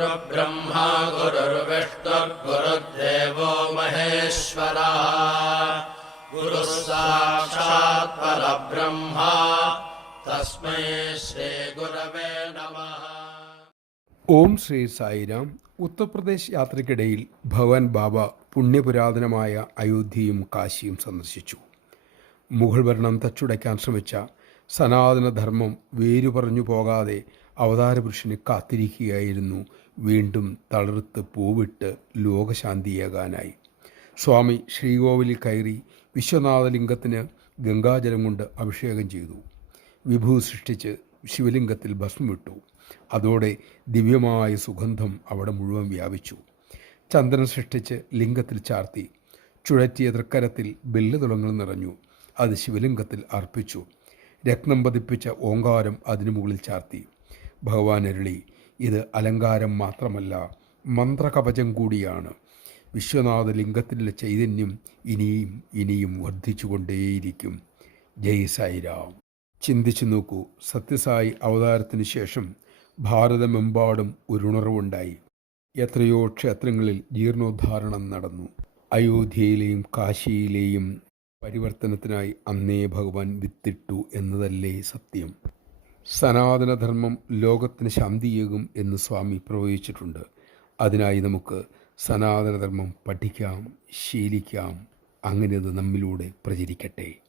गुरुर्ब्रह्मा गुरुर्विष्णुर्गुरुर्देवो महेश्वरः गुरुः साक्षात् परब्रह्मा तस्मै श्रीगुरवे नमः ഓം ശ്രീ സായിരാം ഉത്തർപ്രദേശ് യാത്രയ്ക്കിടയിൽ ഭഗവാൻ ബാബ പുണ്യപുരാതനമായ അയോധ്യയും കാശിയും സന്ദർശിച്ചു മുഗൾ ഭരണം തച്ചുടയ്ക്കാൻ ശ്രമിച്ച സനാതനധർമ്മം വേരു പറഞ്ഞു പോകാതെ അവതാരപുരുഷന് കാത്തിരിക്കുകയായിരുന്നു വീണ്ടും തളർത്ത് പൂവിട്ട് ലോകശാന്തിയേകാനായി. സ്വാമി ശ്രീകോവിലിൽ കയറി വിശ്വനാഥലിംഗത്തിന് ഗംഗാജലം കൊണ്ട് അഭിഷേകം ചെയ്തു. വിഭു സൃഷ്ടിച്ച് ശിവലിംഗത്തിൽ ഭസ്മമിട്ടു അതോടെ ദിവ്യമായ സുഗന്ധം അവിടെ മുഴുവൻ വ്യാപിച്ചു. ചന്ദ്രൻ സൃഷ്ടിച്ച് ലിംഗത്തിൽ ചാർത്തി. ചുഴറ്റിയ തൃക്കരത്തിൽ ബെല്ലുതുളങ്ങൾ നിറഞ്ഞു. അത് ശിവലിംഗത്തിൽ അർപ്പിച്ചു. രത്നം പതിപ്പിച്ച ഓങ്കാരം അതിനു മുകളിൽ ചാർത്തി. ഭഗവാൻ അരുളി ഇത് അലങ്കാരം മാത്രമല്ല മന്ത്രകവചം കൂടിയാണ്. വിശ്വനാഥ ലിംഗത്തിലെ ചൈതന്യം ഇനിയും ഇനിയും വർദ്ധിച്ചുകൊണ്ടേയിരിക്കും. ജയ് സായിരാം. ചിന്തിച്ചു നോക്കൂ സത്യസായി അവതാരത്തിന് ശേഷം ഭാരതമെമ്പാടും ഒരുണർവുണ്ടായി. എത്രയോ ക്ഷേത്രങ്ങളിൽ ജീർണോദ്ധാരണം നടന്നു. അയോധ്യയിലെയും കാശിയിലെയും പരിവർത്തനത്തിനായി അന്നേ ഭഗവാൻ വിത്തിട്ടു എന്നതല്ലേ സത്യം. സനാതനധർമ്മം ലോകത്തിന് ശാന്തിയേകും എന്ന് സ്വാമി പ്രവചിച്ചിട്ടുണ്ട്. അതിനായി നമുക്ക് സനാതനധർമ്മം പഠിക്കാം ശീലിക്കാം അങ്ങനെ അത് നമ്മിലൂടെ പ്രചരിക്കട്ടെ.